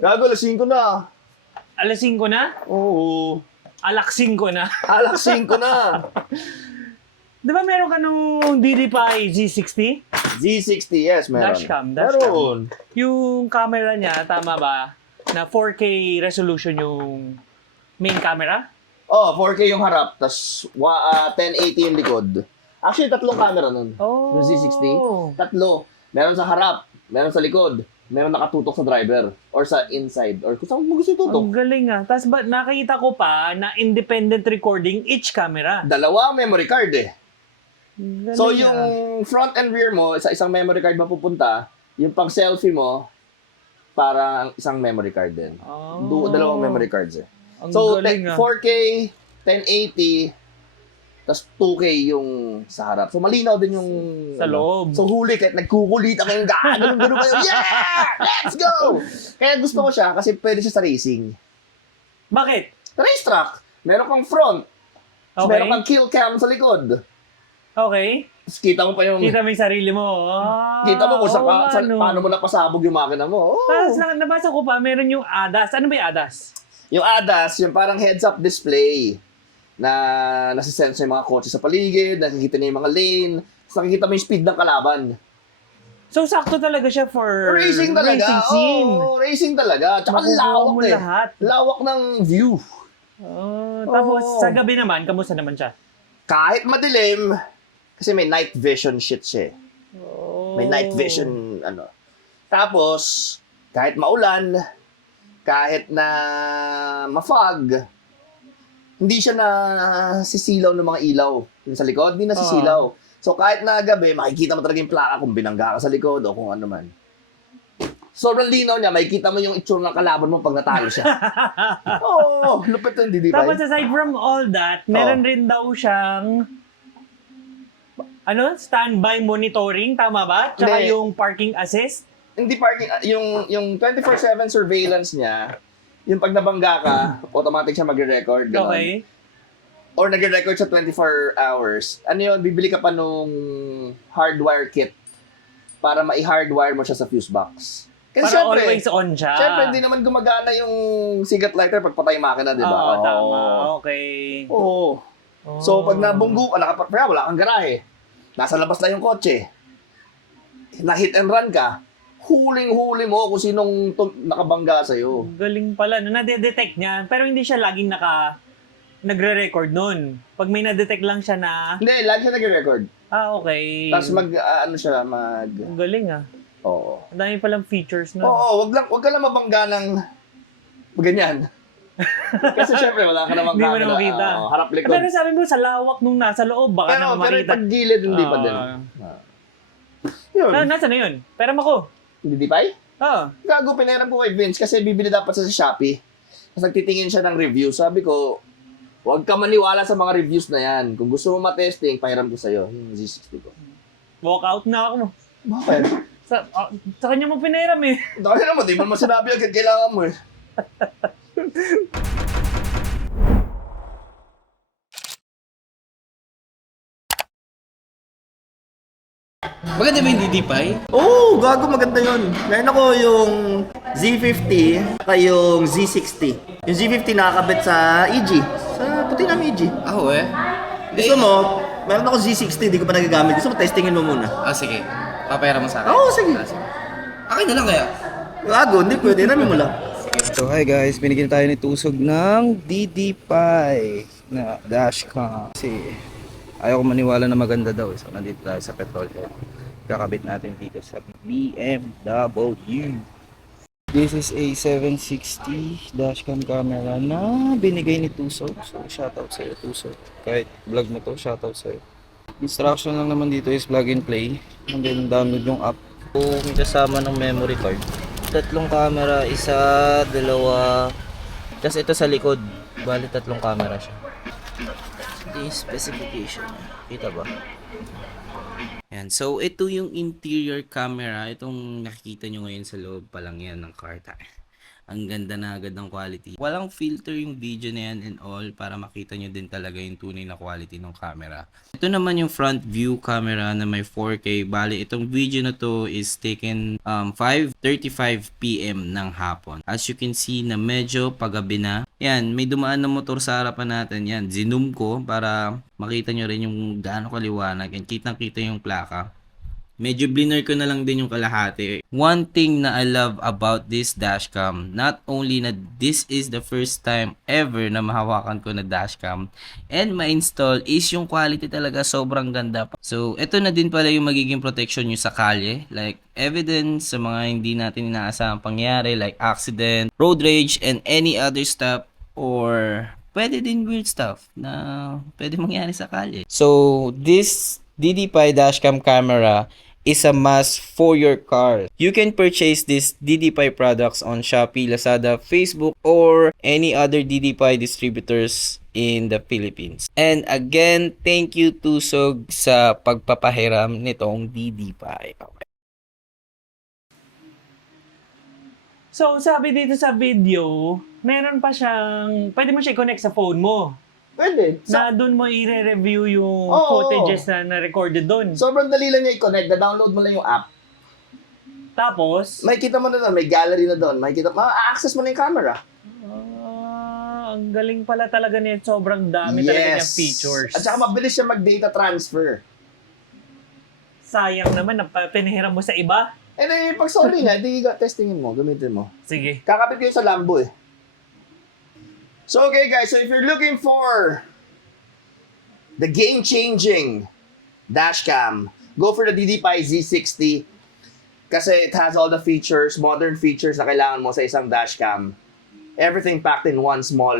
Gago, lasing ko na. Alas 5 na? Oo. Alaksin ko na. Lasing ko na. Di ba meron ka nung DDPi Z60? Z60, yes, meron. Dashcam. Meron. Yung camera niya, tama ba? Na 4K resolution yung main camera? Oh, 4K yung harap, tas 1080 yung likod. Actually, tatlong camera nun. Oh. Yung Z60. Tatlo. Meron sa harap, meron sa likod, meron nakatutok sa driver, or sa inside, or kung saan mo gusto itutok. Ang galing ah. Tapos ba, nakita ko pa na independent recording each camera. Dalawa memory card eh. Galing So, ah. yung front and rear mo, sa isang memory card mapupunta, yung pang selfie mo, para isang memory card din. Oh. Dalawang memory cards eh. Ang So, galing ah. 4K, 1080, tas 2K yung sa harap. So, malinaw din yung... Sa loob. So, huli, kahit nagkukulit ako yung gano'n kayo, yeah! Let's go! Kaya gusto ko siya kasi pwede siya sa racing. Bakit? Sa racetrack, meron kang front. Okay. Meron kang kill cam sa likod. Okay. Tapos kita mo pa yung... Kita mo yung sarili mo. Ah, Kita mo kung oo, paano mo napasabog yung makina mo. Oh. Tapos nabasa ko pa, meron yung ADAS. Ano ba yung ADAS? Yung ADAS, yung parang heads-up display na nasisense yung mga kotse sa paligid, nakikita niya yung mga lane, tapos nakikita mo yung speed ng kalaban. So, sakto talaga siya for Racing talaga. racing scene. Oo, racing talaga. Tsaka Makukuha lawak mo eh. lahat. Lawak ng view. Oh, tapos, Oo. sa gabi naman, kamusta naman siya? Kahit madilim, kasi may night vision shit siya eh. Oh. May night vision, ano. Tapos, kahit maulan, kahit na ma-fog, hindi siya na sisilaw ng mga ilaw. Yung sa likod, hindi na sisilaw. So, kahit na gabi, makikita mo talaga yung plaka kung binangga ka sa likod o kung ano man. Sobrang linaw niya, makikita mo yung itsura ng kalaban mo pag natalo siya. Oo, lupit ng DDPi. Tapos, aside from all that, meron rin daw siyang standby monitoring, tama ba? Tsaka Hindi. yung parking assist. Hindi parking, yung 24/7 surveillance niya, yung pag nabangga ka, automatic siya magre-record. Ganon. Okay. Or nagre-record sa 24 hours. Ano yun, bibili ka pa nung hardwire kit para ma-hardwire mo siya sa fuse box. Kasi Para syempre, always on siya. syempre, hindi naman gumagana yung cigarette lighter pag patay makina, di ba? Oo, tama. Okay. Oo. So, pag nabunggo ka, wala kang garahe. Nasa labas na yung kotse. Na-hit and run ka, huling-huli mo kung sinong nakabangga sa'yo. Galing pala. No, nade-detect niya. Pero hindi siya laging nagre-record nun. Pag may na-detect lang siya na... Hindi, lagi siya nag-record. Okay. Tapos Ang galing ah. Oo. Ang dami palang features nun. Oo, wag ka lang mabangga ng ganyan. Kasi syempre, wala ka namang Hindi mo camera. na makita. Harap likod. Pero sabi mo, sa lawak nung nasa loob, baka Pero naman makita. pag gilid, hindi pa din. Yun. Nasa na yun? Pero ako. Hindi pa eh? Oo. Gago, pinahiram ko kay Vince kasi bibili dapat sa Shopee. Tapos nagtitingin siya ng review. Sabi ko, huwag ka maniwala sa mga reviews na yan. Kung gusto mo matesting, pahiram ko sa'yo. Yung Z60 ko. Walk out na ako. Bakit? Sa kanya mo pinairam eh. Dahil naman, di mo masinabi agad kailangan mo eh. Maganda ba yung DDPi? Oo, gago, maganda yun. Meron ako yung Z50 at yung Z60. Yung Z50 nakakabit sa EG. Sa puti ng EG. Ako eh. Gusto mo, meron ako Z60, di ko pa nagagamit. Gusto mo, testingin mo muna. Ah, sige. Papayara mo sa akin. Oo, sige. Ah, sige. Akin na lang kaya. Gago, hindi pwede. Rami mo lang. So hi guys, binigyan tayo ni Tusog ng DDPi na dashcam. Kasi ayaw ko maniwala na maganda daw. So nandito tayo sa petrol head. Kakabit natin dito sa BMW. This is a 760 dashcam camera na binigay ni Tusog. So shoutout sa iyo Tusog. Kahit vlog mo to, shoutout sa iyo. Instruction lang naman dito is plug and play. And then download yung app. Kung kasama ng memory card. Tatlong camera, isa, dalawa. Tapos ito sa likod. Bali tatlong camera siya. Ito yung specification niya. Kita ba? Yan. So, ito yung interior camera. Itong nakikita nyo ngayon sa loob pa lang yan ng car tire. Ang ganda na agad ng quality. Walang filter yung video na yan and all para makita nyo din talaga yung tunay na quality ng camera. Ito naman yung front view camera na may 4K. Bali, itong video na to is taken 5:35 PM ng hapon. As you can see na medyo pagabi na. Yan, may dumaan na motor sa harapan natin. Yan, zinum ko para makita nyo rin yung gaano kaliwanag and kitang-kita yung plaka. Medyo blur ko na lang din yung kalahati. One thing na I love about this dashcam, not only na this is the first time ever na mahawakan ko na dashcam and ma-install is yung quality talaga sobrang ganda. So, ito na din pala yung magiging protection nyo sa kalye. Like, evidence sa mga hindi natin inaasahang pangyari like accident, road rage, and any other stuff or pwede din weird stuff na pwede mangyari sa kalye. So, this DD-Pi dashcam camera is a must for your car. You can purchase this DD-Pi products on Shopee, Lazada, Facebook, or any other DD-Pi distributors in the Philippines. And again, thank you Tusog sa pagpapahiram nitong DD-Pi. Okay. So, sabi dito sa video, meron pa siyang, pwede mo siya i-connect sa phone mo. Pwede. Na doon mo i-review yung Oo. footages na na-recorded doon. Sobrang dali lang niya i-connect. Na-download mo lang yung app. Tapos, Makikita mo na doon. May gallery na doon. Ma-access mo na yung camera. ang galing pala talaga niya. Sobrang dami talaga niyang features. At saka mabilis siya mag-data transfer. Sayang naman, pinahiram mo sa iba. Eh, pag sorry nga, di testingin mo, gamitin mo. Sige. Kakapit ko yun sa Lambo eh. So, okay guys, so if you're looking for the game-changing dashcam, go for the DD-Pi Z60 kasi it has all the features, modern features na kailangan mo sa isang dashcam. Everything packed in one small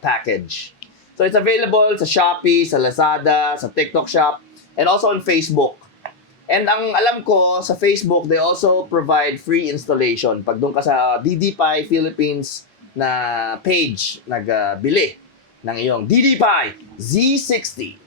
package. So, it's available sa Shopee, sa Lazada, sa TikTok Shop, and also on Facebook. And ang alam ko, sa Facebook, they also provide free installation. Pag doon ka sa DD-Pi Philippines na page, nagbili ng iyong DD-Pi Z60.